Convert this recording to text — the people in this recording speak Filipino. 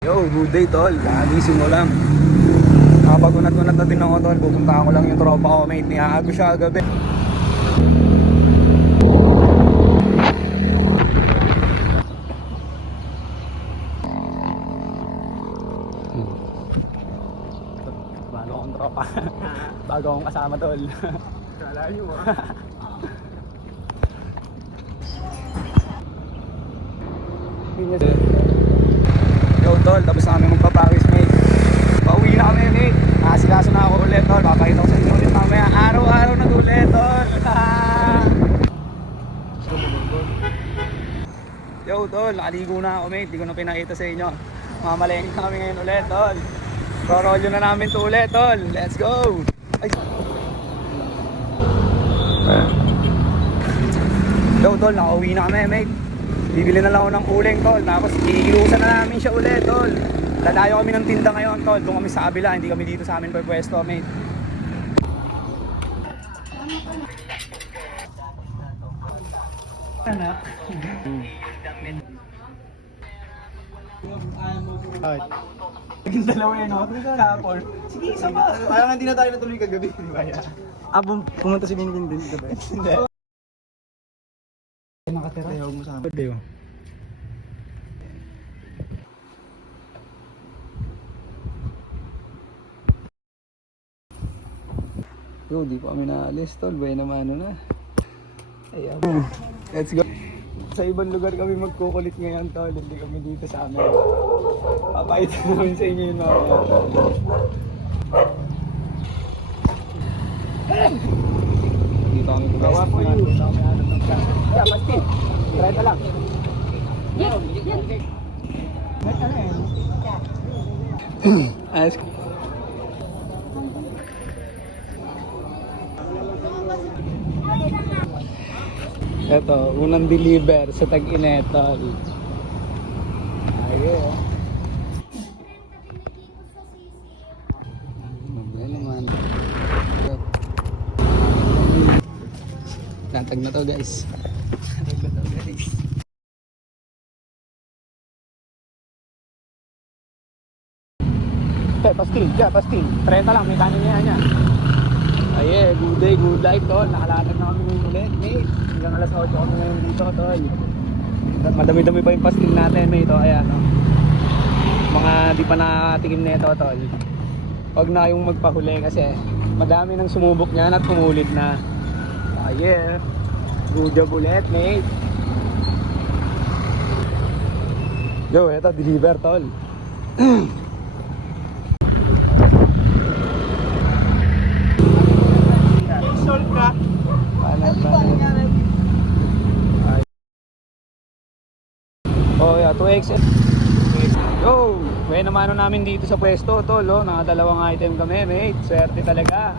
Yo, good day tol. Kagising mo lang. Nakapagunat-gunat na din ako tol. Pupunta ko lang yung tropa ko mate. Niaago siya agabi. Bago akong tropa. Bago akong kasama tol. Kala nyo Yo tol, tapos na kami magpapawis mate. Pauwi na kami mate. Nakasikaso na ako ulit tol. Papakita ko sa inyo ulit mamaya. Araw-araw na ulit tol. Yo tol, nakaligo na ako mate. Di ko na pinakita sa inyo. Mamalengke na kami ngayon ulit tol. Rorolyo na namin to ulit tol. Let's go. Ay. Yo tol, nakauwi na kami mate. Bibili na lang ako ng uling tol. Tapos iilusan na namin siya ulit tol. Dadayo kami ng tinda ngayon tol. Doon kami sa kabila, hindi kami dito sa amin per pwesto mate. Naging dalawa yan ako. Tapos, sige isa pa. Parang hindi na tayo natuloy kagabi, di ba? Pumunta si Binbin din diba? Hindi. Nakatira? Huwag mo sa amin. Pwede yun. Yo, di pa kami naalis tol. Buena mano na. Ayan. Let's go. Sa ibang lugar kami magkukulit ngayon tol. Hindi kami dito sa amin. Papakita namin sa inyo yun mamaya. Dito kami Gawa po yun. Yeah, pasti. Try ka lang. Ayos. Ito, unang deliver sa Tag-Inetol. Ayun. Mabay naman. Latag na to guys. Latag na to guys. Pastil, yeah, pastil. 30 lang, may kanin niya. Aye, good day, good life tol. Nakalatag na kami ngayon ulit, mate. Hanggang alas 8 kami ngayon dito, tol. Madami-dami pa yung pastil natin, mate. O, ayan, no. Mga di pa nakatikim nito, tol. Huwag na kayong magpahuli kasi madami nang sumubok niyan at pumulit na. Aye, good job ulit, mate. Yo, eto, deliver, tol. Solve ka. Oh yeah, 2XL. Yo, may namano namin dito sa pwesto tol, oh. Nakadalawang item kami, mate. Swerte talaga.